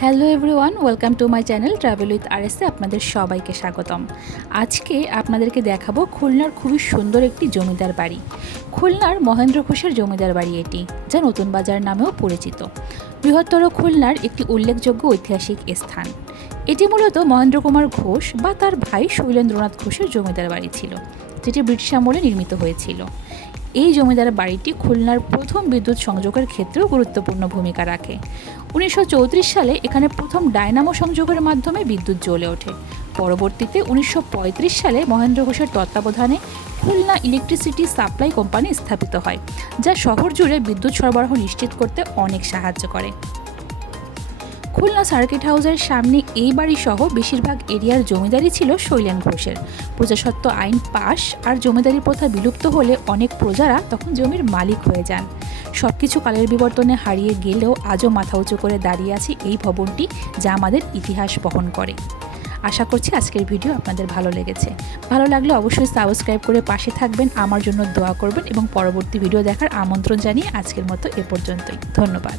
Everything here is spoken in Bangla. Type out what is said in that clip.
Hello everyone, welcome to my channel travel with আরএসে। আপনাদের সবাইকে স্বাগতম। আজকে আপনাদেরকে দেখাবো খুলনার খুবই সুন্দর একটি জমিদার বাড়ি। খুলনার মহেন্দ্র ঘোষের জমিদার বাড়ি এটি, যা নতুন বাজার নামেও পরিচিত। বৃহত্তর খুলনার একটি উল্লেখযোগ্য ঐতিহাসিক স্থান। এটি মূলত মহেন্দ্র কুমার ঘোষ বা তার ভাই শৈলেন্দ্রনাথ ঘোষের জমিদার বাড়ি ছিল, যেটি ব্রিটিশ আমলে নির্মিত হয়েছিল। এই জমিদার বাড়িটি খুলনার প্রথম বিদ্যুৎ সংযোগের ক্ষেত্রেও গুরুত্বপূর্ণ ভূমিকা রাখে। 1934 সালে এখানে প্রথম ডায়নামো সংযোগের মাধ্যমে বিদ্যুৎ জ্বলে ওঠে। পরবর্তীতে 1935 সালে মহেন্দ্র ঘোষের তত্ত্বাবধানে খুলনা ইলেকট্রিসিটি সাপ্লাই কোম্পানি স্থাপিত হয়, যা শহর জুড়ে বিদ্যুৎ সরবরাহ নিশ্চিত করতে অনেক সাহায্য করে। খুলনা সার্কিট হাউসের সামনে এই বাড়ি সহ বেশিরভাগ এরিয়ার জমিদারি ছিল শৈলেন ঘোষের। প্রজাস্বত্ব আইন পাশ আর জমিদারি প্রথা বিলুপ্ত হলে অনেক প্রজারা তখন জমির মালিক হয়ে যান। সবকিছু কালের বিবর্তনে হারিয়ে গেলেও আজও মাথা উঁচু করে দাঁড়িয়ে আছে এই ভবনটি, যা আমাদের ইতিহাস বহন করে। আশা করছি আজকের ভিডিও আপনাদের ভালো লেগেছে। ভালো লাগলে অবশ্যই সাবস্ক্রাইব করে পাশে থাকবেন, আমার জন্য দোয়া করবেন এবং পরবর্তী ভিডিও দেখার আমন্ত্রণ জানিয়ে আজকের মতো এ পর্যন্তই। ধন্যবাদ।